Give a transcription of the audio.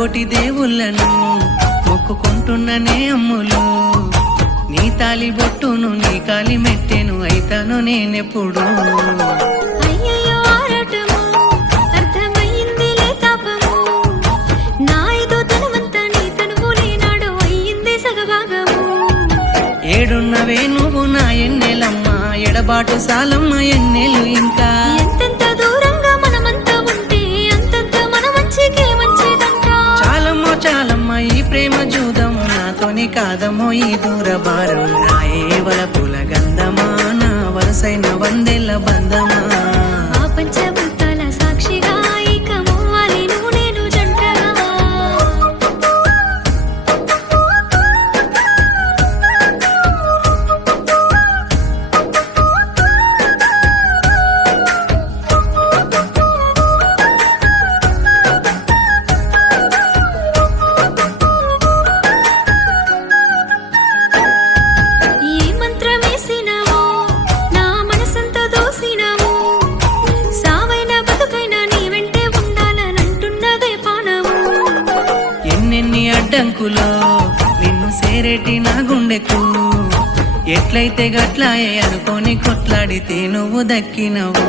కోటి దేవుళ్ళను మొక్కుకుంటున్ననే అమ్ములు, నీ తాలి బొట్టును నీ కాలి మెట్టెను అయితాను నేనెప్పుడు. అయ్యయ్యో ఆరాటము అర్థమయ్యిందిలే తాపము, నా ఐదో తనమంతా నీ తనువు లేనాడు అయ్యింది సగభాగము. ఏడున్నవే నువ్వు నా ఎన్నెలమ్మా, ఎడబాటు సాలమ్మ ఎన్నెలు ఇంకా. ఎంతెంత దూరంగా మనమంతా ఉంటే అంతంత మన మంచికే మంచిదంట. చాలమ్మో చాలమ్మ ఈ ప్రేమ జూదము, నాతోని కాదమ్మో ఈ దూర భారం. రాయే వలపుల గంధమా, నా వరసైన వందెల బంధమా. ఆ పంచభూతాల సాక్షిగా ఇక మోవాలి నువ్వు నేను జంటగా. ఏ మంత్రమేసినావో నా మనసంతా దోసినావు, సావైన బతుకైనా నీ వెంటే ఉండాలనంటున్నదే పానము. ఎన్నెన్ని అడ్డంకులో నిన్ను సేరేటి నా గుండెకు, ఎట్లయితే గట్లాయే అనుకోని కొట్లాడితే నువ్వు దక్కినవు.